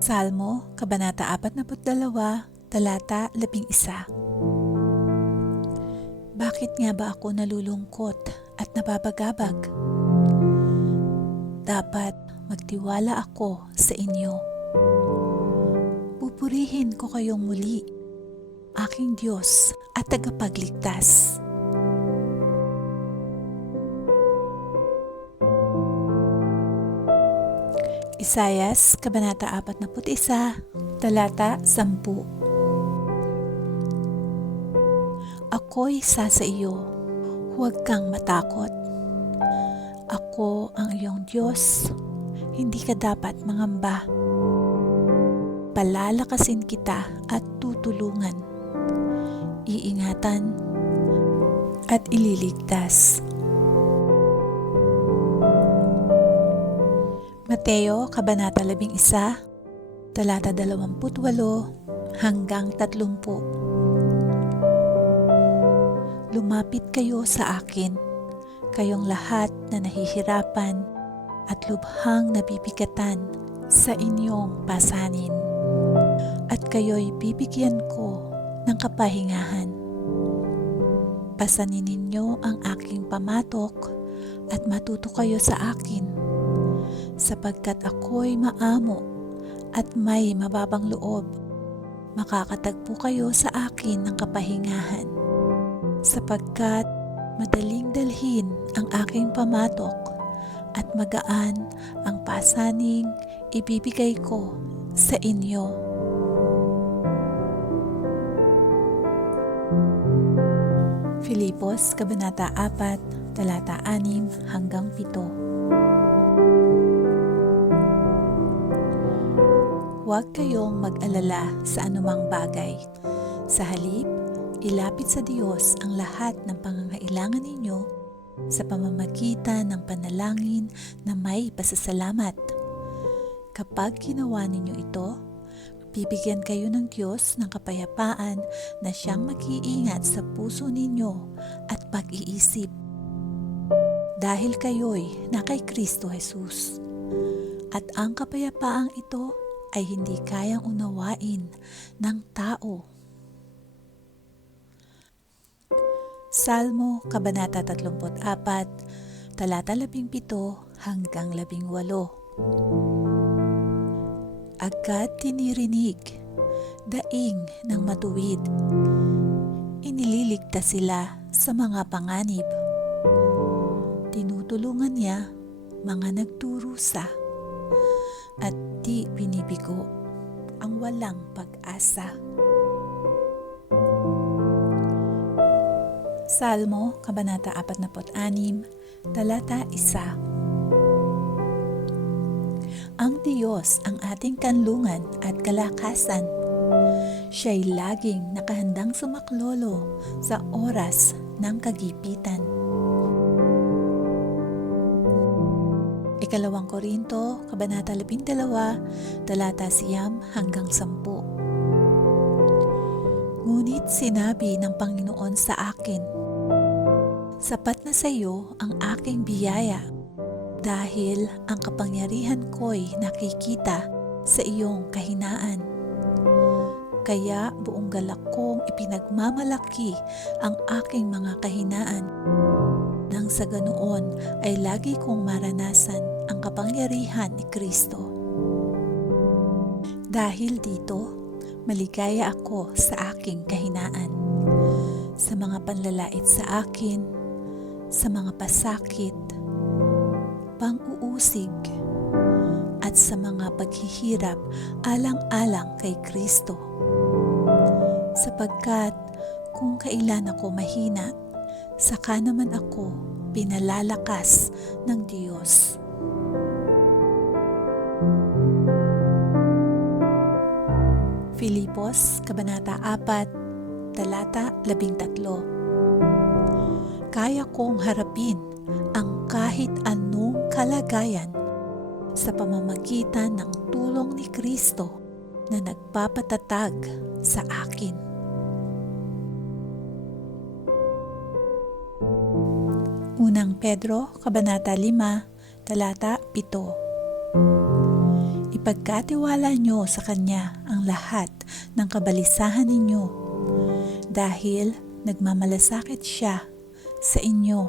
Salmo, Kabanata 42, Talata 11. Bakit nga ba ako nalulungkot at nababagabag? Dapat magtiwala ako sa inyo. Pupurihin ko kayong muli, aking Diyos at tagapagligtas. Isayas, Kabanata 41, Talata 10. Ako'y sa iyo, huwag kang matakot. Ako ang iyong Diyos, hindi ka dapat mangamba. Palalakasin kita at tutulungan, iingatan at ililigtas. Mateo, Kabanata 11, Talata 28 hanggang 30. Lumapit kayo sa akin, kayong lahat na nahihirapan at lubhang nabibigatan sa inyong pasanin, at kayo'y bibigyan ko ng kapahingahan. Pasanin ninyo ang aking pamatok at matuto kayo sa akin, sapagkat ako'y maamo at may mababang loob. Makakatagpo kayo sa akin ng kapahingahan, sapagkat madaling dalhin ang aking pamatok at magaan ang pasaning ibibigay ko sa inyo. Filipos, Kabanata 4, Talata 6 hanggang 7. Huwag kayong mag-alala sa anumang bagay. Sa halip, ilapit sa Diyos ang lahat ng pangangailangan ninyo sa pamamagitan ng panalangin na may pasasalamat. Kapag ginawa ninyo ito, bibigyan kayo ng Diyos ng kapayapaan na siyang mag-iingat sa puso ninyo at pag-iisip, dahil kayo'y na kay Kristo Jesus. At ang kapayapaang ito ay hindi kayang unawain ng tao. Salmo, Kabanata 34, Talata 17 hanggang 18. Agad tinirinig, daing ng matuwid. Inililigtas sila sa mga panganib. Tinutulungan niya mga nagdurusa at di binibigo ang walang pag-asa. Salmo, Kabanata 46, Talata 1. Ang Diyos ang ating kanlungan at kalakasan. Siya'y laging nakahandang sumaklolo sa oras ng kagipitan. Ikalawang Korinto, Kabanata 12, Talata 9 hanggang 10. Ngunit sinabi ng Panginoon sa akin, sapat na sa iyo ang aking biyaya, dahil ang kapangyarihan ko'y nakikita sa iyong kahinaan. Kaya buong galak kong ipinagmamalaki ang aking mga kahinaan, nang sa ganoon ay lagi kong maranasan ang kapangyarihan ni Kristo. Dahil dito, maligaya ako sa aking kahinaan, sa mga panlalait sa akin, sa mga pasakit, pang-uusig, at sa mga paghihirap alang-alang kay Kristo. Sapagkat kung kailan ako mahina, saka naman ako pinalalakas ng Diyos. Filipos, Kabanata 4, Talata 13. Kaya kong harapin ang kahit anong kalagayan sa pamamagitan ng tulong ni Kristo na nagpapatatag sa akin. Unang Pedro, Kabanata 5, Talata 7. Ipagkatiwala nyo sa Kanya ang lahat ng kabalisahan ninyo dahil nagmamalasakit siya sa inyo.